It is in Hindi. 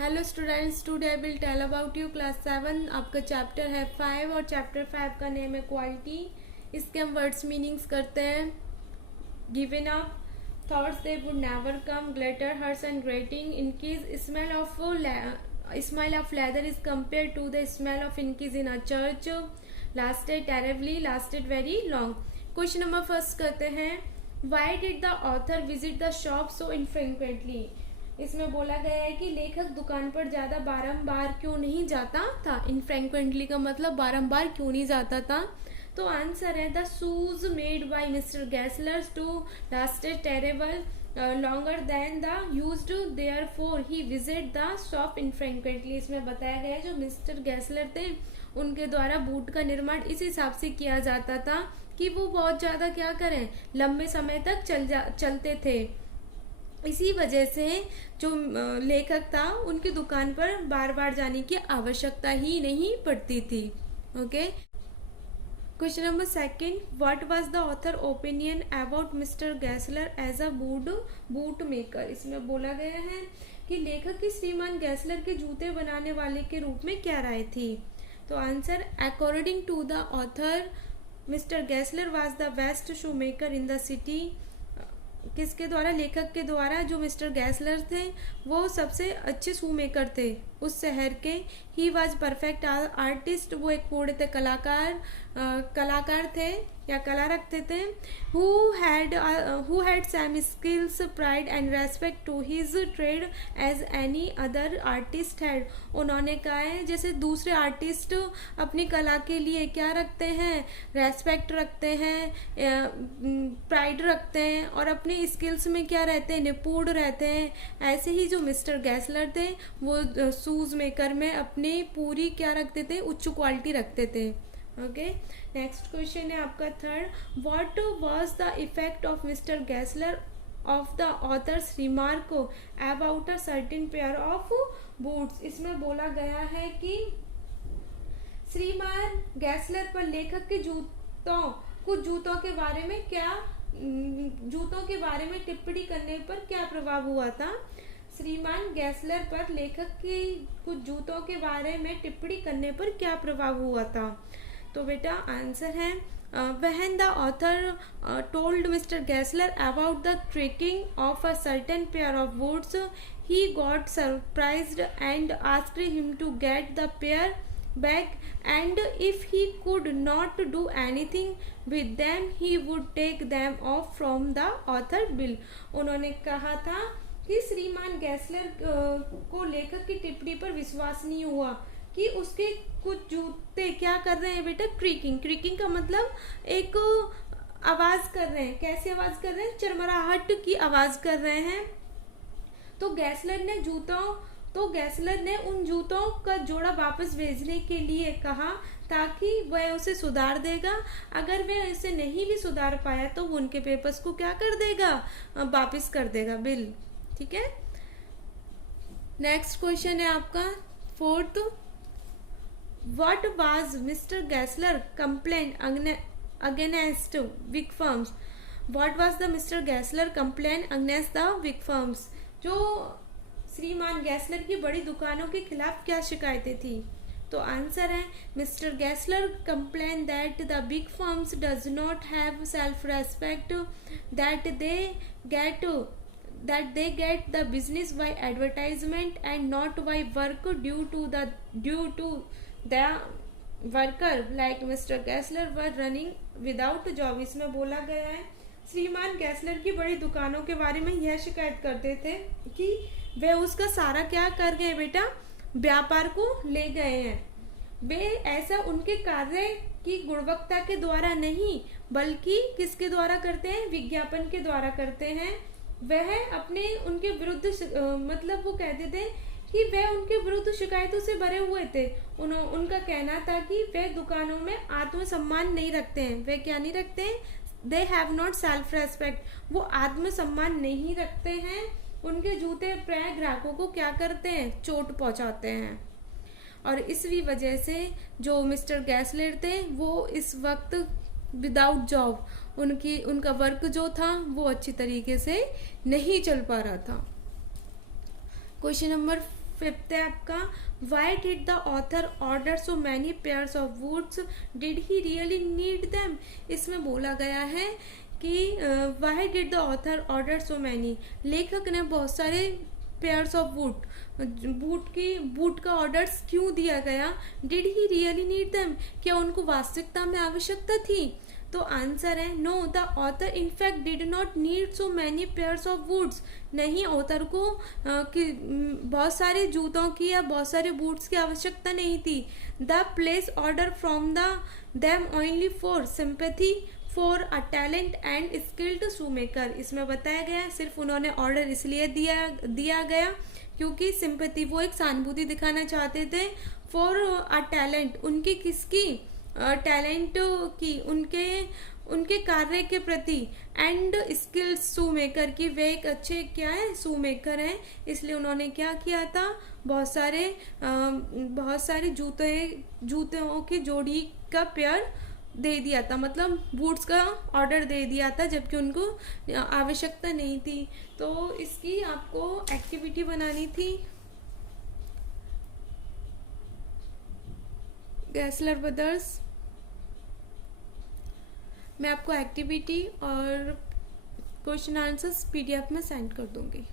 Hello students, today I will tell about you class 7। आपका चैप्टर है 5 और चैप्टर 5 का नेम है क्वालिटी। इसके हम वर्ड्स मीनिंग्स करते हैं। Given up, thoughts they would never come, glitter, hers and greeting, इनकीज, smell of leather is compare to the smell of इनकीज in a church, lasted terribly, lasted very long. Question number first करते हैं, why did the author visit the shop so infrequently. इसमें बोला गया है कि लेखक दुकान पर ज्यादा बारंबार क्यों नहीं जाता था। इनफ्रीक्वेंटली का मतलब बारंबार क्यों नहीं जाता था। तो आंसर है the shoes made by mister Gessler too lasted terrible longer than the used, therefore he visit the shop infrequently. इसमें बताया गया है जो मिस्टर गैसलर थे उनके द्वारा बूट का निर्माण इस हिसाब से किया जाता था कि वो बहुत ज्यादा क्या करें, लंबे समय तक चलते थे। इसी वजह से जो लेखक था उनकी दुकान पर बार बार जाने की आवश्यकता ही नहीं पड़ती थी। Okay, question number second, what was the author opinion about mister Gessler as a boot maker. इसमें बोला गया है कि लेखक की श्रीमान गैसलर के जूते बनाने वाले के रूप में क्या राय थी। तो answer, according to the author mister Gessler was the best shoe maker in the city. किसके द्वारा, लेखक के द्वारा जो मिस्टर गैसलर थे वो सबसे अच्छे शू मेकर थे उस शहर के। ही वॉज परफेक्ट आर्टिस्ट, वो एक पूर्ण कलाकार थे या कला रखते थे। Who had same skills, pride and respect to his trade as any other artist had. उन्होंने कहा है जैसे दूसरे आर्टिस्ट अपनी कला के लिए क्या रखते हैं, रेस्पेक्ट रखते हैं, प्राइड रखते हैं और अपने स्किल्स में क्या रहते हैं, निपुण रहते हैं। ऐसे ही जो मिस्टर गैसलर थे वो शूज मेकर में अपनी पूरी क्या रखते थे, उच्च क्वालिटी रखते थे। ओके, नेक्स्ट क्वेश्चन है आपका third, what was the effect of mister Gessler of the author's remark about a certain pair of boots. इसमें बोला गया है कि श्रीमान गैसलर पर लेखक के कुछ जूतों के बारे में टिप्पणी करने पर क्या प्रभाव हुआ था। श्रीमान गैसलर पर लेखक के कुछ जूतों के बारे में टिप्पणी करने पर क्या प्रभाव हुआ था। तो बेटा आंसर है, when the author told Mr. Gessler about the tricking of a certain pair of boots, he got surprised and asked him to get the pair back, and if he could not do anything with them, he would take them off from the author bill. उन्होंने कहा था कि श्रीमान गैसलर को लेखक की टिप्पणी पर विश्वास नहीं हुआ कि उसके कुछ जूते क्या कर रहे हैं बेटा, क्रीकिंग का मतलब एक आवाज कर रहे हैं। कैसी आवाज कर रहे हैं, चरमराहट की आवाज कर रहे हैं। तो गैसलर ने उन जूतों का जोड़ा वापस भेजने के लिए कहा ताकि वह उसे सुधार देगा। अगर वह इसे नहीं भी सुधार पाया तो वो उनके पेपर्स को क्या कर देगा, वापस कर देगा, बिल। ठीक है, नेक्स्ट क्वेश्चन है आपका fourth, What was Mr. Gessler complaint against big firms? What was the Mr. Gessler complaint against the big firms? जो श्रीमान गैसलर की बड़ी दुकानों के खिलाफ क्या शिकायतें थी। तो आंसर है, mister गैसलर complained that the big firms does not have self respect, that they get the business by advertisement and not by work due to the worker like Mr. Gessler were running without job। इसमें बोला गया है श्रीमान गैसलर की बड़ी दुकानों के बारे में यह शिकायत करते थे कि वे उसका सारा क्या कर गए बेटा, व्यापार को ले गए हैं। वे ऐसा उनके कार्य की गुणवत्ता के द्वारा नहीं बल्कि किसके द्वारा करते हैं, विज्ञापन के द्वारा करते हैं। वह अपने उनके विरुद्ध मतलब वो कहते थे कि वह उनके विरुद्ध शिकायतों से भरे हुए थे। उनका कहना था कि वे दुकानों में आत्मसम्मान नहीं रखते हैं। वे क्या नहीं रखते हैं, they have not self respect, वो आत्मसम्मान नहीं रखते हैं। उनके जूते प्राय ग्राहकों को क्या करते हैं, चोट पहुंचाते हैं। और इसी वजह से जो मिस्टर गैसलर थे वो इस वक्त विदाउट जॉब, उनका वर्क जो था वो अच्छी तरीके से नहीं चल पा रहा था। क्वेश्चन नंबर फिफ्थ है आपका, why did the author order so many pairs of woods, did he really need them. इसमें बोला गया है कि why did the author order so many, लेखक ने बहुत सारे पेयर्स ऑफ बूट का ऑर्डर्स क्यों दिया गया। Did he really need them, क्या उनको वास्तविकता में आवश्यकता थी। तो आंसर है no, the author in fact did not need so many pairs of woods. नहीं, ऑथर को बहुत सारे जूतों की या बहुत सारे बूट्स की आवश्यकता नहीं थी। The place order from them only for sympathy for a talent and skilled shoemaker. इसमें बताया गया है सिर्फ उन्होंने ऑर्डर इसलिए दिया गया क्योंकि सिंपैथी, वो एक सहानुभूति दिखाना चाहते थे, फॉर अ टैलेंट, उनकी किसकी, टैलेंट की, उनके कार्य के प्रति, एंड स्किल्ड शूमेकर की, वे एक अच्छे क्या है, शूमेकर हैं, इसलिए उन्होंने क्या किया था, बहुत सारे जूतों की जोड़ी का पेयर दे दिया था, मतलब बूट्स का ऑर्डर दे दिया था, जबकि उनको आवश्यकता नहीं थी। तो इसकी आपको एक्टिविटी बनानी थी। गैसलर ब्रदर्स, मैं आपको एक्टिविटी और क्वेश्चन आंसर्स PDF में सेंड कर दूंगी।